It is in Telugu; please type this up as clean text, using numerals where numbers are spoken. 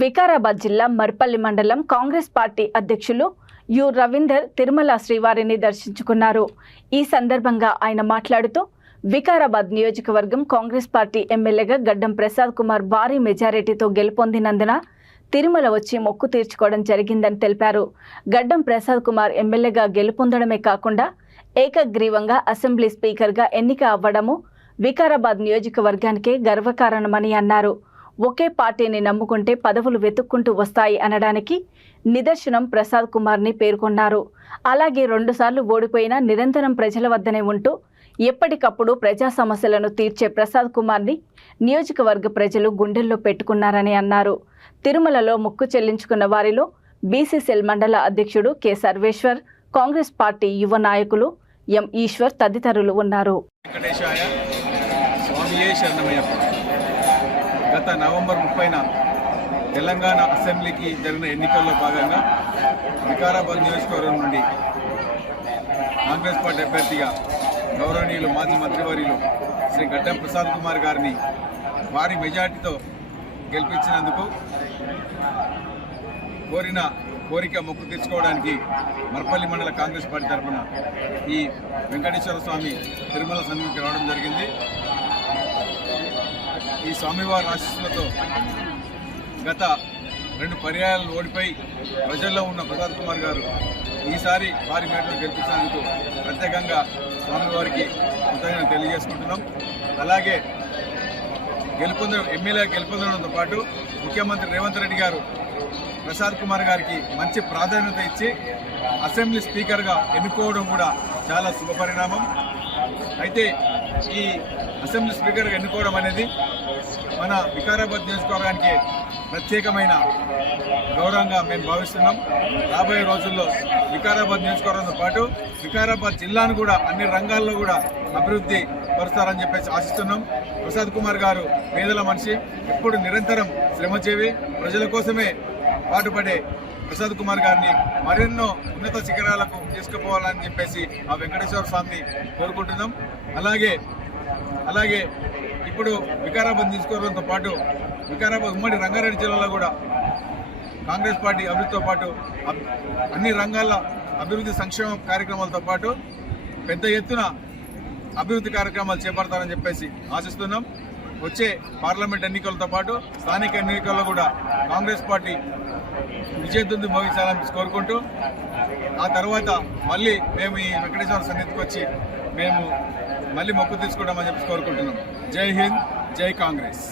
వికారాబాద్ జిల్లా మర్పల్లి మండలం కాంగ్రెస్ పార్టీ అధ్యక్షులు యు రవీందర్ తిరుమల శ్రీవారిని దర్శించుకున్నారు. ఈ సందర్భంగా ఆయన మాట్లాడుతూ వికారాబాద్ నియోజకవర్గం కాంగ్రెస్ పార్టీ ఎమ్మెల్యేగా గడ్డం ప్రసాద్ కుమార్ భారీ మెజారిటీతో గెలుపొందినందున తిరుమల వచ్చి మొక్కు తీర్చుకోవడం జరిగిందని తెలిపారు. గడ్డం ప్రసాద్ కుమార్ ఎమ్మెల్యేగా గెలుపొందడమే కాకుండా ఏకగ్రీవంగా అసెంబ్లీ స్పీకర్గా ఎన్నిక అవ్వడము వికారాబాద్ నియోజకవర్గానికే గర్వకారణమని అన్నారు. ఒకే పార్టీని నమ్ముకుంటే పదవులు వెతుక్కుంటూ వస్తాయి అనడానికి నిదర్శనం ప్రసాద్ కుమార్ని పేర్కొన్నారు. అలాగే 2 సార్లు ఓడిపోయినా నిరంతరం ప్రజల వద్దనే ఉంటూ ఎప్పటికప్పుడు ప్రజా సమస్యలను తీర్చే ప్రసాద్ కుమార్ని నియోజకవర్గ ప్రజలు గుండెల్లో పెట్టుకున్నారని అన్నారు. తిరుమలలో మొక్కు చెల్లించుకున్న వారిలో బీసీసీఎల్ మండల అధ్యక్షుడు కె సర్వేశ్వర్, కాంగ్రెస్ పార్టీ యువ నాయకులు ఎం ఈశ్వర్ తదితరులు ఉన్నారు. గత నవంబర్ 30న తెలంగాణ అసెంబ్లీకి జరిగిన ఎన్నికల్లో భాగంగా వికారాబాద్ నియోజకవర్గం నుండి కాంగ్రెస్ పార్టీ అభ్యర్థిగా గౌరవనీయులు మాజీ మంత్రివర్యులు శ్రీ గడ్డం ప్రసాద్ కుమార్ గారిని భారీ మెజార్టీతో గెలిపించినందుకు కోరిక మొక్కు తీర్చుకోవడానికి మర్పల్లి మండల కాంగ్రెస్ పార్టీ తరఫున ఈ వెంకటేశ్వర స్వామి తిరుమల సన్నిధికి రావడం జరిగింది. ఈ స్వామివారి ఆశీస్సులతో గత 2 పర్యాయాలు ఓడిపోయి ప్రజల్లో ఉన్న ప్రసాద్ కుమార్ గారు ఈసారి భారీ మేటను గెలిపించినందుకు ప్రత్యేకంగా స్వామివారికి కృతజ్ఞతలు తెలియజేసుకుంటున్నాం. అలాగే ఎమ్మెల్యే గెలుపొందడంతో పాటు ముఖ్యమంత్రి రేవంత్ రెడ్డి గారు ప్రసాద్ కుమార్ గారికి మంచి ప్రాధాన్యత ఇచ్చి అసెంబ్లీ స్పీకర్గా ఎన్నుకోవడం కూడా చాలా శుభపరిణామం. అయితే ఈ అసెంబ్లీ స్పీకర్గా ఎన్నుకోవడం అనేది మన వికారాబాద్ నియోజకవర్గానికి ప్రత్యేకమైన గౌరవంగా మేము భావిస్తున్నాం. రాబోయే రోజుల్లో వికారాబాద్ నియోజకవర్గంతో పాటు వికారాబాద్ జిల్లాను కూడా అన్ని రంగాల్లో కూడా అభివృద్ధి పరుస్తారని చెప్పేసి ఆశిస్తున్నాం. ప్రసాద్ కుమార్ గారు పేదల మనిషి, ఎప్పుడు నిరంతరం శ్రమజీవి, ప్రజల కోసమే పాటుపడే ప్రసాద్ కుమార్ గారిని మరెన్నో ఉన్నత శిఖరాలకు తీసుకుపోవాలని చెప్పేసి ఆ వెంకటేశ్వర స్వామిని కోరుకుంటున్నాం. అలాగే ఇప్పుడు వికారాబాద్ నియోజకవర్గంతో పాటు వికారాబాద్ ఉమ్మడి రంగారెడ్డి జిల్లాలో కూడా కాంగ్రెస్ పార్టీ అభివృద్ధితో పాటు అన్ని రంగాల అభివృద్ధి సంక్షేమ కార్యక్రమాలతో పాటు పెద్ద ఎత్తున అభివృద్ధి కార్యక్రమాలు చేపడతారని చెప్పేసి ఆశిస్తున్నాం. వచ్చే పార్లమెంట్ ఎన్నికలతో పాటు స్థానిక ఎన్నికల్లో కూడా కాంగ్రెస్ పార్టీ విజయదుందు మోగించాలని కోరుకుంటూ ఆ తర్వాత మళ్ళీ మేము ఈ వెంకటేశ్వర సన్నిధికి వచ్చి మేము మళ్ళీ మొక్కు తీసుకోవడం చెప్పి కోరుకుంటున్నాం. జై హింద్, జై కాంగ్రెస్.